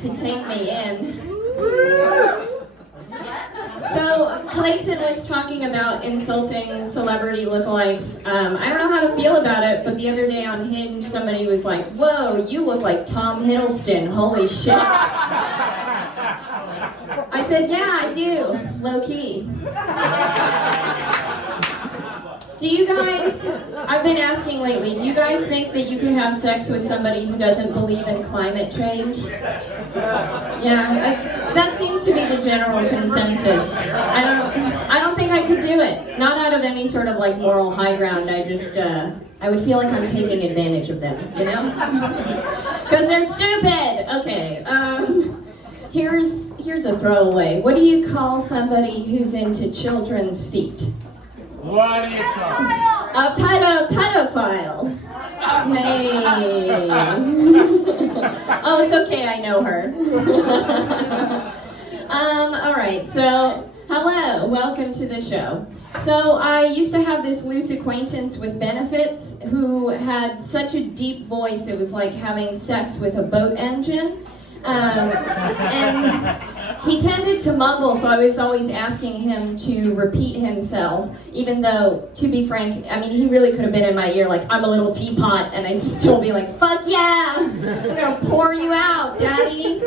to take me in. So Clayton was talking about insulting celebrity lookalikes. I don't know how to feel about it, but the other day on Hinge, somebody was like, "Whoa, you look like Tom Hiddleston, holy shit." I said, "Yeah, I do, low-key." Do you guys, I've been asking lately, do you guys think that you can have sex with somebody who doesn't believe in climate change? Yeah, that seems to be the general consensus. I don't think I could do it. Not out of any sort of like moral high ground. I would feel like I'm taking advantage of them, you know? Because they're stupid! Okay, here's a throwaway. What do you call somebody who's into children's feet? What do you call it? A pedophile. Hey. Oh, it's okay, I know her. Alright, so, hello, welcome to the show. So, I used to have this loose acquaintance with benefits who had such a deep voice, it was like having sex with a boat engine. And he tended to mumble, so I was always asking him to repeat himself, even though, to be frank, I mean, he really could have been in my ear like, "I'm a little teapot," and I'd still be like, "Fuck yeah! I'm gonna pour you out, daddy!"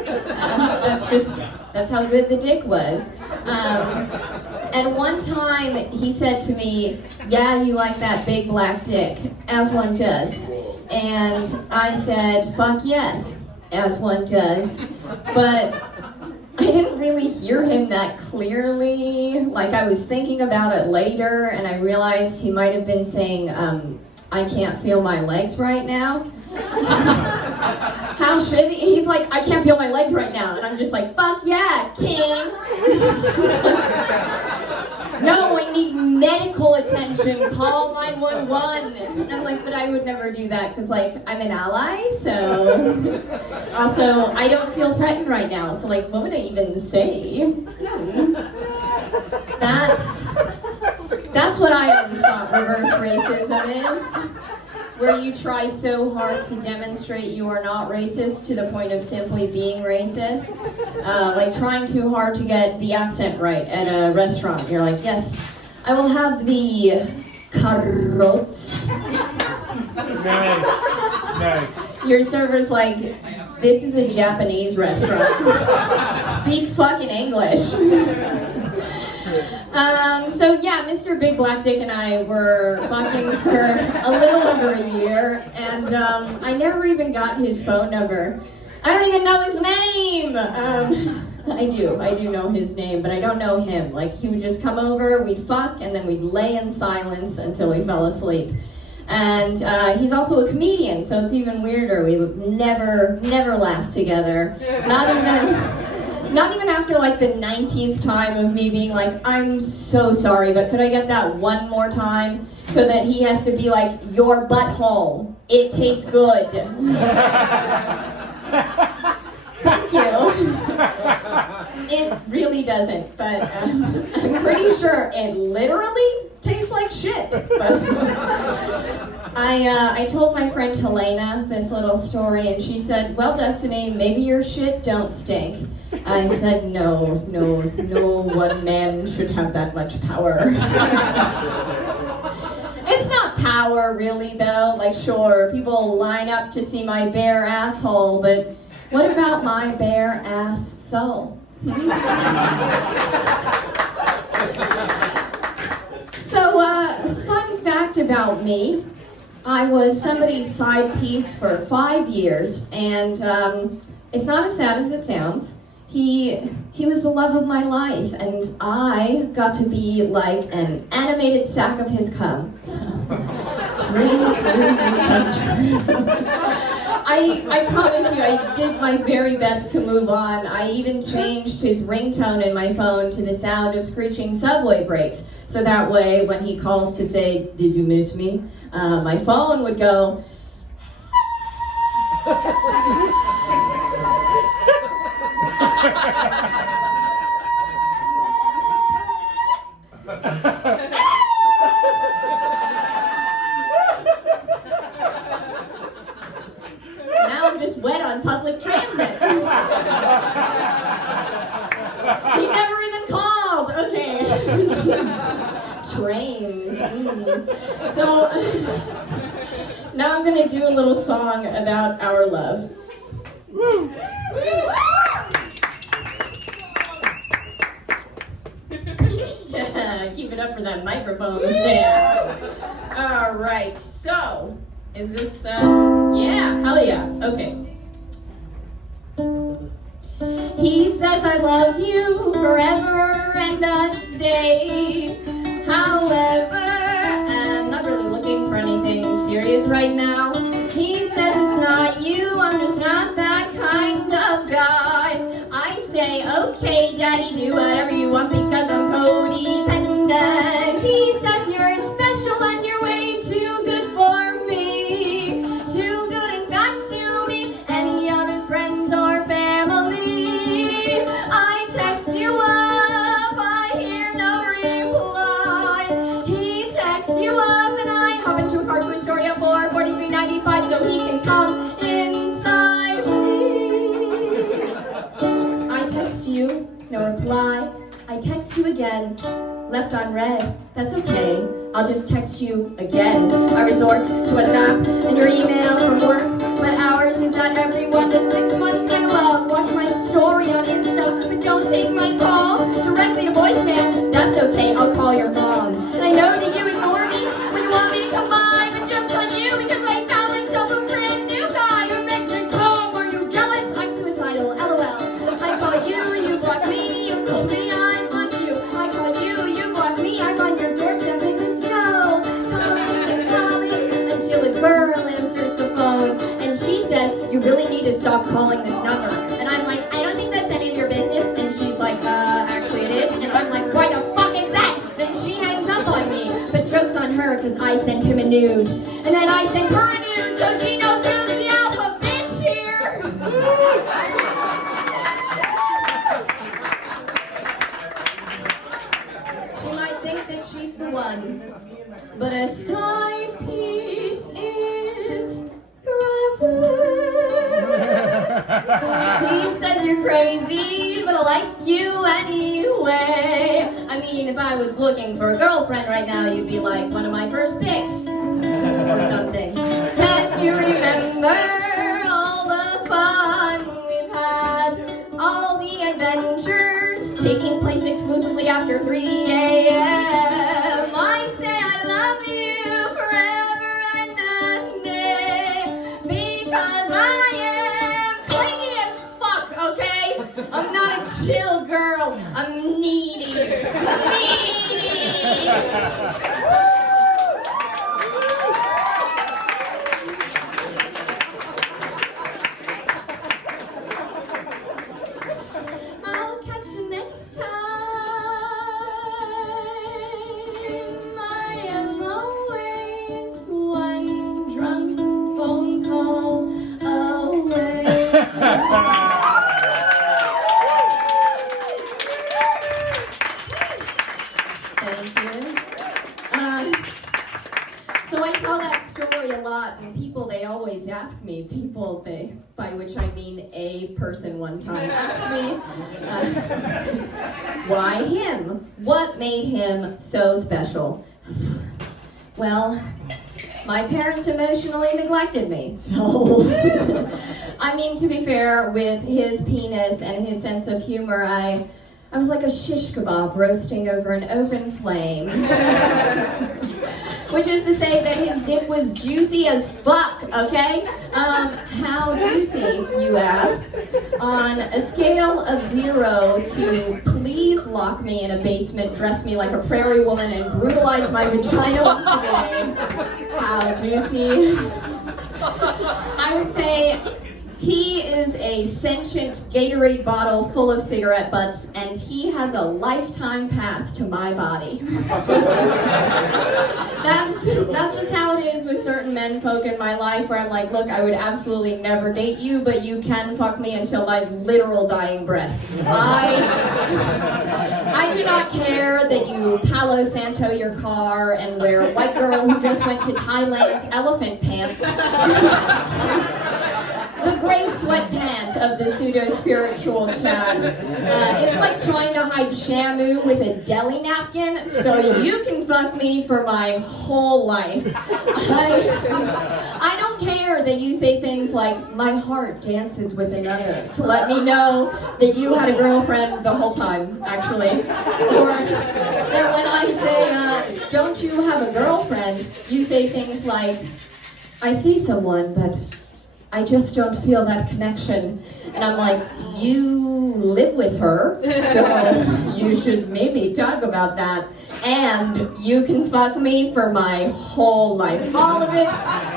That's how good the dick was. And one time, he said to me, "Yeah, you like that big black dick," as one does. And I said, "Fuck yes," as one does, but I didn't really hear him that clearly. Like, I was thinking about it later, and I realized he might have been saying, "I can't feel my legs right now." How should he? He's like, "I can't feel my legs right now," and I'm just like, "Fuck yeah, king!" "No, I need medical attention, call 911. And I'm like, "But I would never do that because, like, I'm an ally, so..." Also, I don't feel threatened right now, so, like, what would I even say? That's what I always thought reverse racism is. Where you try so hard to demonstrate you are not racist to the point of simply being racist. Like trying too hard to get the accent right at a restaurant. You're like, "Yes, I will have the carrots." Nice. Your server's like, "This is a Japanese restaurant. Speak fucking English." So yeah, Mr. Big Black Dick and I were fucking for a little over a year, and I never even got his phone number. I don't even know his name! I do know his name, but I don't know him. Like, he would just come over, we'd fuck, and then we'd lay in silence until we fell asleep. And he's also a comedian, so it's even weirder. We never laughed together. Not even after like the 19th time of me being like, "I'm so sorry, but could I get that one more time?" So that he has to be like, "Your butthole, it tastes good." Thank you. It really doesn't, but I'm pretty sure it literally tastes like shit. But I told my friend Helena this little story, and she said, "Well, Destiny, maybe your shit don't stink." I said, no one man should have that much power. It's not power, really, though. Like, sure, people line up to see my bare asshole, but what about my bare ass soul? So, fun fact about me. I was somebody's side piece for 5 years, and it's not as sad as it sounds. He was the love of my life, and I got to be like an animated sack of his cum. So, dreams really do come true. I promise you, I did my very best to move on. I even changed his ringtone in my phone to the sound of screeching subway brakes. So that way, when he calls to say, "Did you miss me?" My phone would go... Now I'm just wet on public transit. flames. So now I'm gonna do a little song about our love. Yeah, keep it up for that microphone stand. All right, so is this, yeah, hell yeah, okay. He says I love you forever and a day. However, I'm not really looking for anything serious right now. He says it's not you, I'm just not that kind of guy. I say, okay, daddy, do whatever you want because I'm codependent. He says you're special and you're way too good for me. Too good, in fact, to meet any other's friends or family. I text you up, I hear no reply. He texts you up and I hop into a car to Astoria for $43.95 so he can come inside me. I text you, no reply. I text you again, left on red. That's okay, I'll just text you again. I resort to WhatsApp and your email from work, but ours is at every 1 to 6 months. I love, watch my story on Insta, but don't take my calls directly to voicemail. That's okay, I'll call your mom. And I know that you ignore me when you want me to come by, but joke's on you because I found myself a brand new guy who makes me calm. Are you jealous? I'm suicidal, LOL. I call you, you block me, you call me, I block you. I call you, you block me, I'm on your doorstep in the snow. Calling and calling until a girl answers the phone. And she says, you really need to stop calling this number. And I'm like, I don't think that's any of your business. And she's like, actually it is. And I'm like, why the fuck is that? Then she hangs up on me. But joke's on her, because I sent him a nude. And then I sent her a nude, so she knows who's the alpha bitch here. She might think that she's the one, but a side piece is forever. He says you're crazy, but I like you anyway. I mean, if I was looking for a girlfriend right now, you'd be like one of my first picks or something. Can you remember all the fun we've had? All the adventures taking place exclusively after 3 a.m. I say I love you forever and a day because I am clingy as fuck, okay? I'm not a chill girl, I'm needy. I'll catch you next time. I am always one drunk phone call away. Thank you. So I tell that story a lot, and people, they always ask me, by which I mean a person one time, asked me, why him? What made him so special? Well, my parents emotionally neglected me, so... I mean, to be fair, with his penis and his sense of humor, I was like a shish kebab roasting over an open flame. Which is to say that his dick was juicy as fuck, okay? How juicy, you ask? On a scale of 0 to please lock me in a basement, dress me like a prairie woman, and brutalize my vagina once a day. How juicy? I would say he is a sentient Gatorade bottle full of cigarette butts, and he has a lifetime pass to my body. That's just how it is with certain men folk in my life, where I'm like, look, I would absolutely never date you, but you can fuck me until my literal dying breath. I do not care that you Palo Santo your car and wear a white girl who just went to Thailand elephant pants. the gray sweatpant of the pseudo-spiritual chat. It's like trying to hide Shamu with a deli napkin, so you can fuck me for my whole life. I don't care that you say things like, my heart dances with another, to let me know that you had a girlfriend the whole time, actually. Or that when I say, don't you have a girlfriend, you say things like, I see someone, but I just don't feel that connection. And I'm like, you live with her, so you should maybe talk about that. And you can fuck me for my whole life. All of it,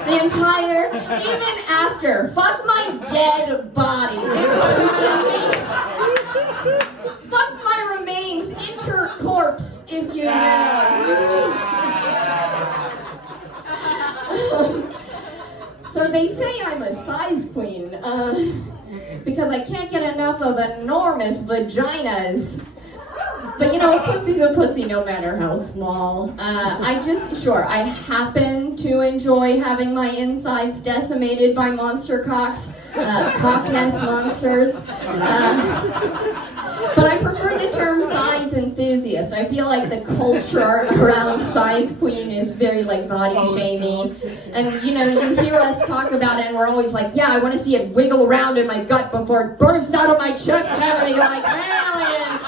the entire, even after. Fuck my dead body. Fuck my remains, intercorpse, if you will. So they say I'm a size queen, because I can't get enough of enormous vaginas. But you know, a pussy's a pussy no matter how small. I happen to enjoy having my insides decimated by monster cocks, cock nest monsters. But I prefer the term size enthusiast. I feel like the culture around size queen is very like body shaming. And you know, you hear us talk about it and we're always like, yeah, I want to see it wiggle around in my gut before it bursts out of my chest cavity like alien.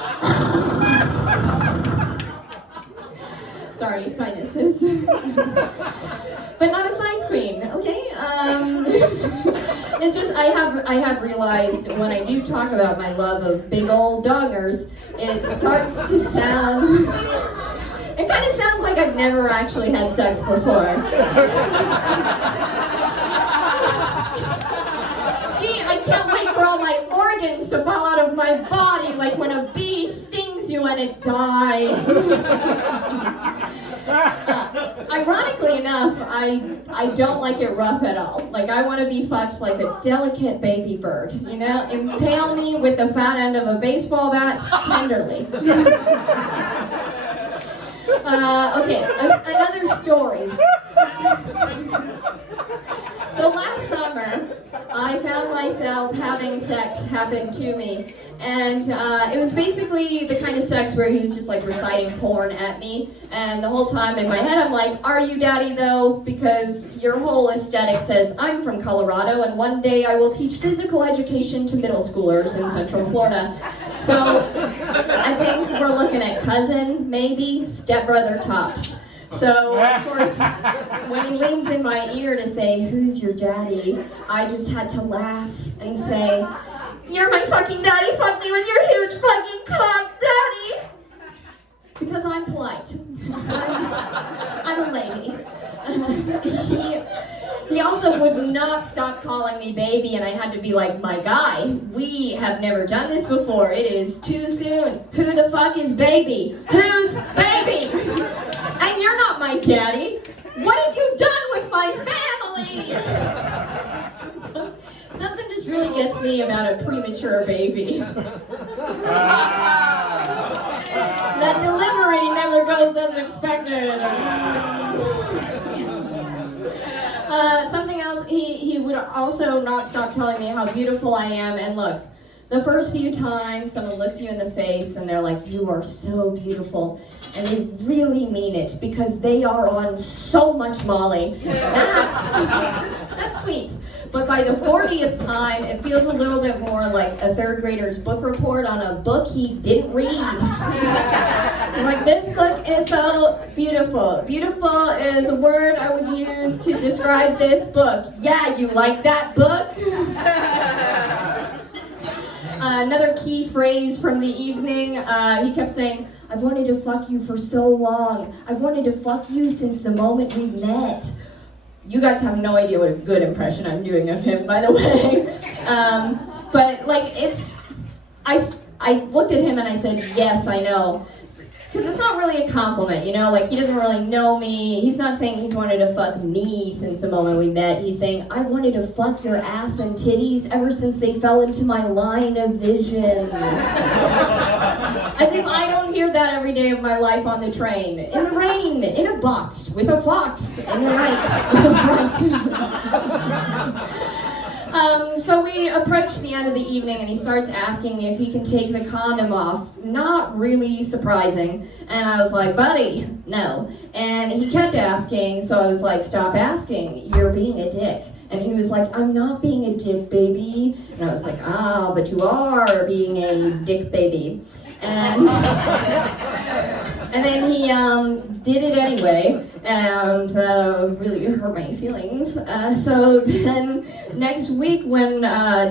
Sorry, sinuses. But not a size queen, okay? It's just I have realized when I do talk about my love of big old doggers, it starts to sound. It kind of sounds like I've never actually had sex before. Gee, I can't wait for all my organs to fall out of my body, like when a bee stings you and it dies. Ironically enough, I don't like it rough at all. Like, I want to be fucked like a delicate baby bird, you know? Impale me with the fat end of a baseball bat tenderly. Okay, another story. So last summer, I found myself having sex happen to me, and it was basically the kind of sex where he was just like reciting porn at me, and the whole time in my head I'm like, are you daddy though? Because your whole aesthetic says I'm from Colorado and one day I will teach physical education to middle schoolers in Central Florida. So I think we're looking at cousin, maybe, stepbrother tops. So, of course, when he leans in my ear to say, who's your daddy, I just had to laugh and say, you're my fucking daddy, fuck me with your huge fucking cock, daddy! Because I'm polite. I'm a lady. He also would not stop calling me baby, and I had to be like, my guy, we have never done this before. It is too soon. Who the fuck is baby? Who's baby? And you're not my daddy. What have you done with my family? Something just really gets me about a premature baby. That delivery never goes as expected. Something else, he would also not stop telling me how beautiful I am. And look, the first few times someone looks you in the face and they're like, you are so beautiful. And they really mean it because they are on so much Molly. That's sweet. But by the 40th time, it feels a little bit more like a third grader's book report on a book he didn't read. Like, this book is so beautiful. Beautiful is a word I would use to describe this book. Yeah, you like that book? Another key phrase from the evening, he kept saying, I've wanted to fuck you for so long. I've wanted to fuck you since the moment we met. You guys have no idea what a good impression I'm doing of him, by the way. But like, I looked at him and I said, yes, I know. Because it's not really a compliment, you know? Like, he doesn't really know me. He's not saying he's wanted to fuck me since the moment we met. He's saying, I wanted to fuck your ass and titties ever since they fell into my line of vision. As if I don't hear that every day of my life on the train. In the rain, in a box, with a fox, in the night, with a fright. So we approach the end of the evening and he starts asking me if he can take the condom off. Not really surprising. And I was like, buddy, no. And he kept asking, so I was like, stop asking. You're being a dick. And he was like, I'm not being a dick, baby. And I was like, but you are being a dick, baby. And then he did it anyway, and really hurt my feelings. So then next week when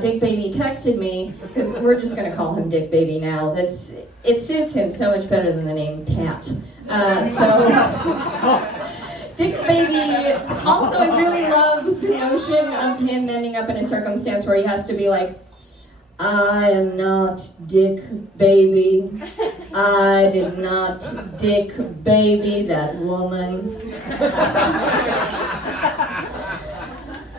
Dick Baby texted me, because we're just going to call him Dick Baby now, it suits him so much better than the name Pat. So Dick Baby, also I really love the notion of him ending up in a circumstance where he has to be like, I am not Dick Baby. I did not Dick Baby that woman.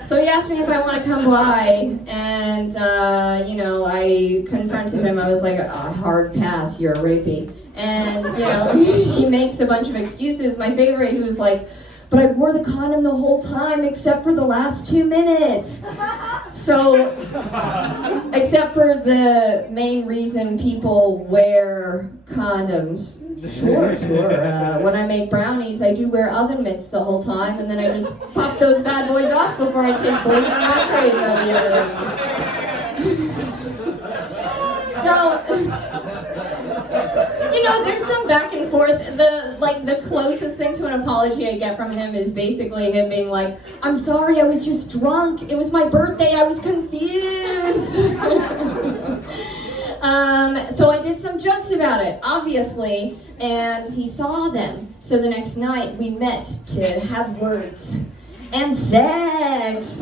So he asked me if I want to come by, and I confronted him. I was like, hard pass, you're a rapey. And he makes a bunch of excuses. My favorite, he was like, but I wore the condom the whole time except for the last 2 minutes. So, except for the main reason people wear condoms. Sure. When I make brownies, I do wear oven mitts the whole time, and then I just pop those bad boys off before I take blazing hot trays out the oven. So, there's some back and forth. The closest thing to an apology I get from him is basically him being like, I'm sorry, I was just drunk. It was my birthday, I was confused. So I did some jokes about it, obviously, and he saw them. So the next night we met to have words. And sex!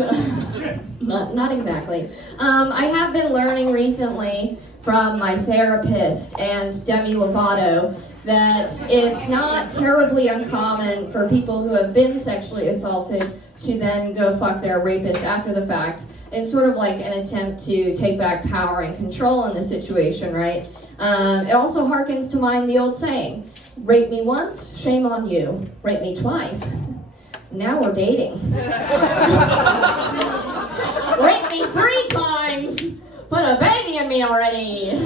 Not exactly. I have been learning recently from my therapist and Demi Lovato that it's not terribly uncommon for people who have been sexually assaulted to then go fuck their rapist after the fact. It's sort of like an attempt to take back power and control in the situation, right? It also harkens to mind the old saying, rape me once, shame on you. Rape me twice. Now we're dating. Rape me 3 times. Put a baby in me already.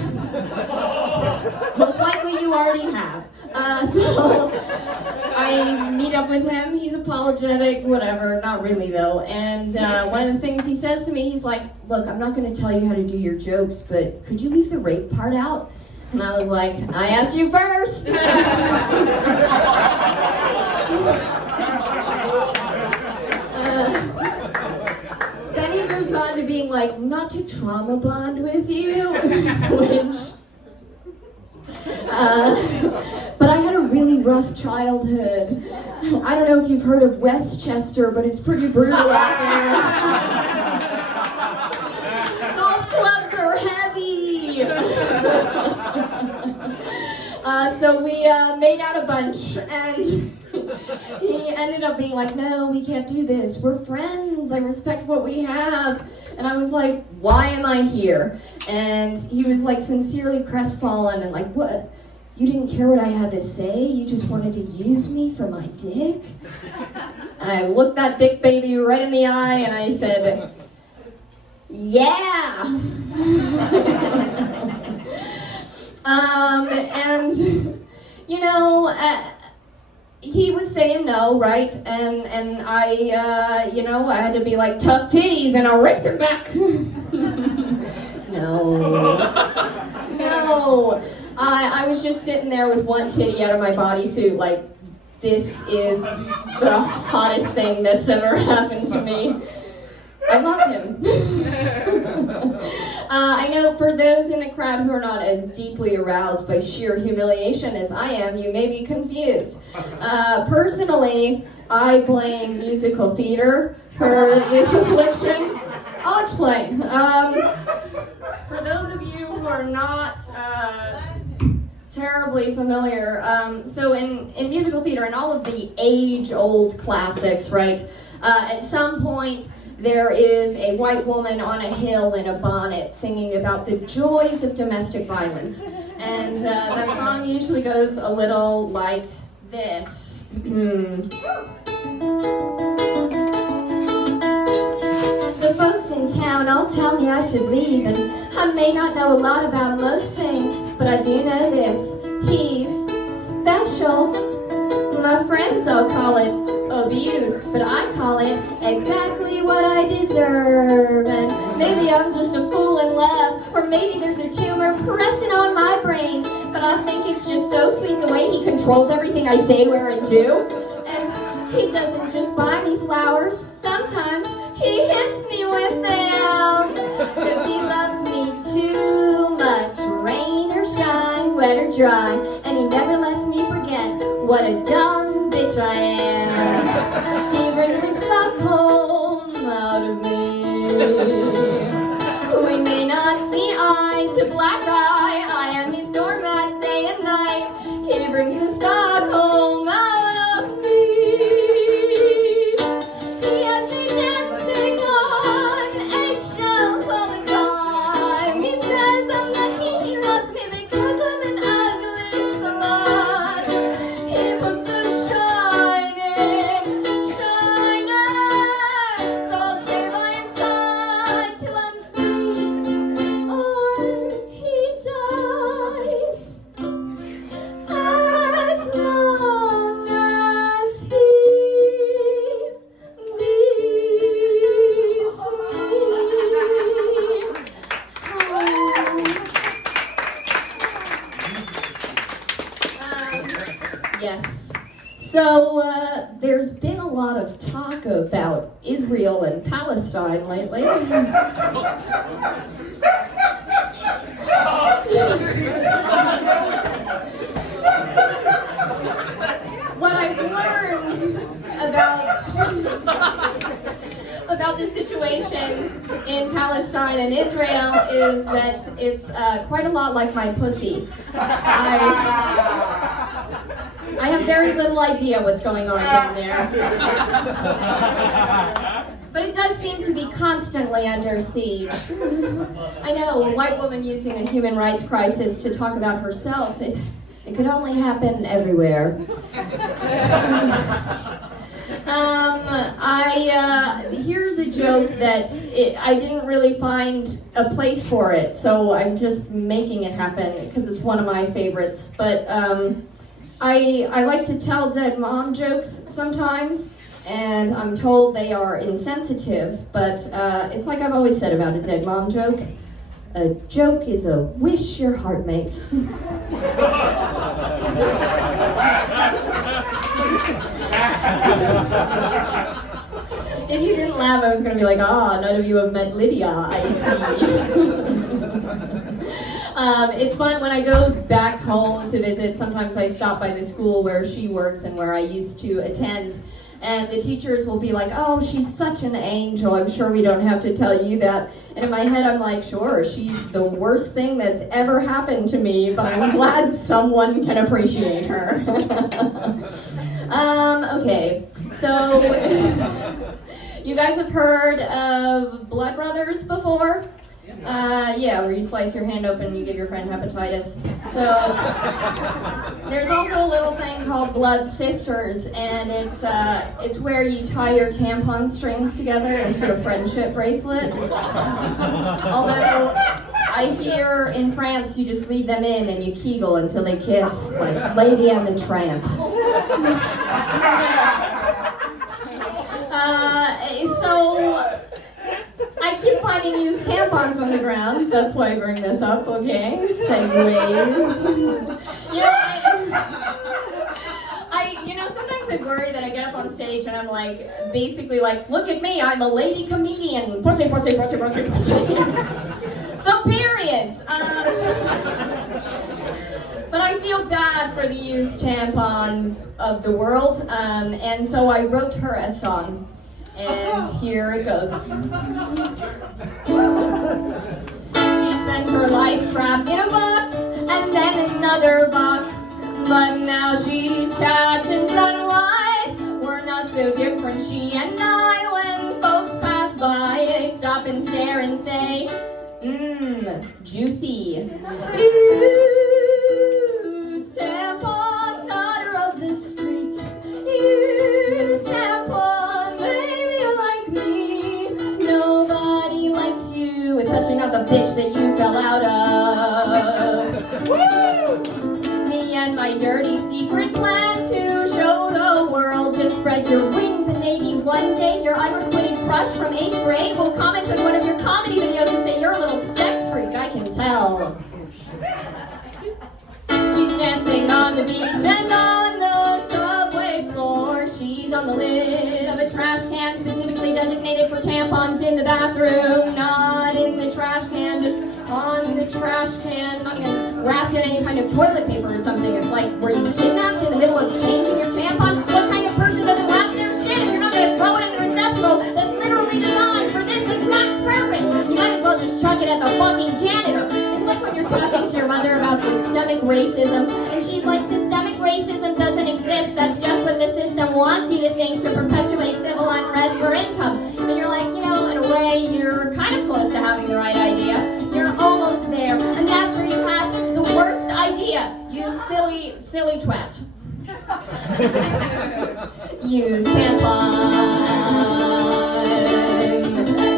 Most likely you already have. So I meet up with him. He's apologetic, whatever. Not really though. And one of the things he says to me, he's like, look, I'm not going to tell you how to do your jokes, but could you leave the rape part out? And I was like, I asked you first. Then he moves on to being like, not to trauma bond with you, which, but I had a really rough childhood. I don't know if you've heard of Westchester, but it's pretty brutal out there. Golf clubs are heavy. So we made out a bunch, and he ended up being like, no, we can't do this. We're friends. I respect what we have. And I was like, why am I here? And he was like sincerely crestfallen and like, what? You didn't care what I had to say? You just wanted to use me for my dick? And I looked that Dick Baby right in the eye and I said, yeah. And he was saying no, right? And I, I had to be like, tough titties, and I ripped him back. No. I was just sitting there with one titty out of my bodysuit, like, this is the hottest thing that's ever happened to me. I love him. I know for those in the crowd who are not as deeply aroused by sheer humiliation as I am, you may be confused. Personally, I blame musical theater for this affliction. I'll explain. For those of you who are not terribly familiar, so in musical theater and all of the age-old classics, right, at some point, there is a white woman on a hill in a bonnet singing about the joys of domestic violence. And that song usually goes a little like this. The folks in town all tell me I should leave, and I may not know a lot about most things, but I do know this: he's special. My friends all call it abuse, but I call it exactly what I deserve. And maybe I'm just a fool in love, or maybe there's a tumor pressing on my brain, but I think it's just so sweet the way he controls everything I say, wear, and do. And he doesn't just buy me flowers, sometimes he hits me with them, 'cause he loves me too much, rain or shine, wet or dry, and he never lets me forget what a dumb bitch I am. He brings the Stockholm out of me. We may not see eye to black eye, I am his doormat day and night. He brings the Stockholm out of me. He has me dancing on eggshells all the time. He says I'm lucky he loves me because I'm an ugly slut. He puts the shiner, so I'll stay by his side till I'm free, or he dies. As long as he beats me. Yes. So there's been a lot of talk about Israel and Palestine lately. What I've learned about the situation in Palestine and Israel is that it's quite a lot like my pussy. I have very little idea what's going on down there. But it does seem to be constantly under siege. I know, a white woman using a human rights crisis to talk about herself, it could only happen everywhere. Here's a joke that I didn't really find a place for it, so I'm just making it happen because it's one of my favorites. But I like to tell dead mom jokes sometimes, and I'm told they are insensitive, but it's like I've always said about a dead mom joke. A joke is a wish your heart makes. If you didn't laugh, I was going to be like, none of you have met Lydia, I see. It's fun when I go back home to visit. Sometimes I stop by the school where she works and where I used to attend. And the teachers will be like, oh, she's such an angel. I'm sure we don't have to tell you that. And in my head, I'm like, sure, she's the worst thing that's ever happened to me, but I'm glad someone can appreciate her. Okay, so you guys have heard of blood brothers before? Yeah, where you slice your hand open and you give your friend hepatitis. So there's also a little thing called blood sisters, and it's where you tie your tampon strings together into a friendship bracelet. Although I hear in France you just leave them in and you kegel until they kiss, like Lady and the Tramp. So I keep finding used tampons on the ground. That's why I bring this up, okay? Segues. Sometimes I worry that I get up on stage and I'm like, basically like, look at me, I'm a lady comedian. Pussy, pussy, pussy, pussy, pussy. So periods. But I feel bad for the used tampons of the world, and so I wrote her a song. And here it goes. She spent her life trapped in a box, and then another box. But now she's catching sunlight. We're not so different, she and I. When folks pass by, they stop and stare and say, juicy. Used tampon, daughter of the street. Used tampon. Nobody bitch that you fell out of. Me and my dirty secret plan to show the world. Just spread your wings and maybe one day your unrequited crush from 8th grade will comment on one of your comedy videos and say you're a little sex freak, I can tell. She's dancing on the beach and on the subway floor. She's on the lid of a trash can specifically designated for tampons in the bathroom. Not in the trash can, just on the trash can. Not even wrapped in any kind of toilet paper or something. It's like, were you kidnapped in the middle of changing your tampon? What kind of person doesn't wrap their shit if you're not going to throw it in the receptacle that's literally designed for this exact purpose? You might as well just chuck it at the fucking janitor. It's like when you're talking to your mother about systemic racism, and she's like, systemic racism doesn't exist. That's just what the system wants you to think to perpetuate civil unrest for income. And you're like, you know, in a way, you're kind of close to having the right idea. You're almost there. And that's where you have the worst idea. You silly, silly twat. Use tampon.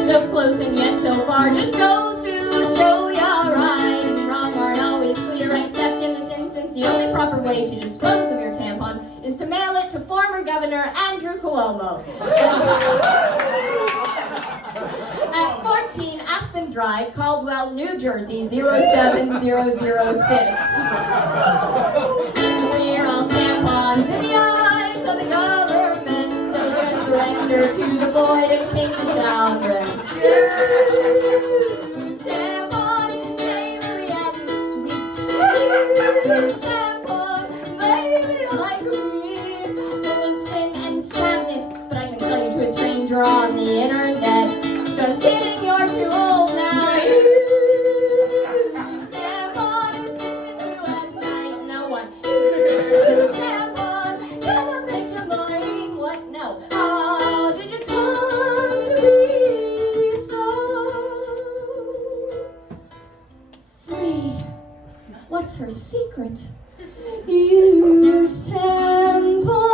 So close and yet so far. Just goes to show ya right and wrong aren't always clear, except in this instance, the only proper way to dispose of your tampon is to mail it to former Governor Andrew Cuomo. At 14 Aspen Drive, Caldwell, New Jersey, 07006. We're all tampons in the eyes of the government, so just surrender to the void and paint the sound red. Tampon, savory and sweet. Tampon, baby, like me, full of sin and sadness, but I can tell you to a stranger on the internet. Just kidding, you're too old now. Tampon is missing you at night. No one. Tampon, can I make your mind? What? No. How did you come to be so free? What's her secret? Use tampon.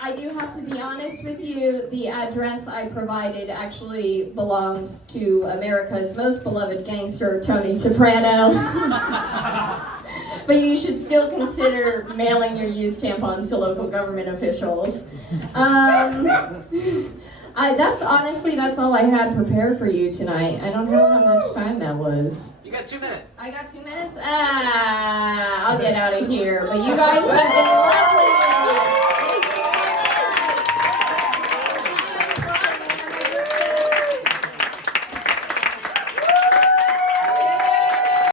I do have to be honest with you, the address I provided actually belongs to America's most beloved gangster, Tony Soprano. But you should still consider mailing your used tampons to local government officials. That's all I had prepared for you tonight. I don't know how much time that was. You got 2 minutes. I got 2 minutes? I'll get out of here. But you guys have been lovely.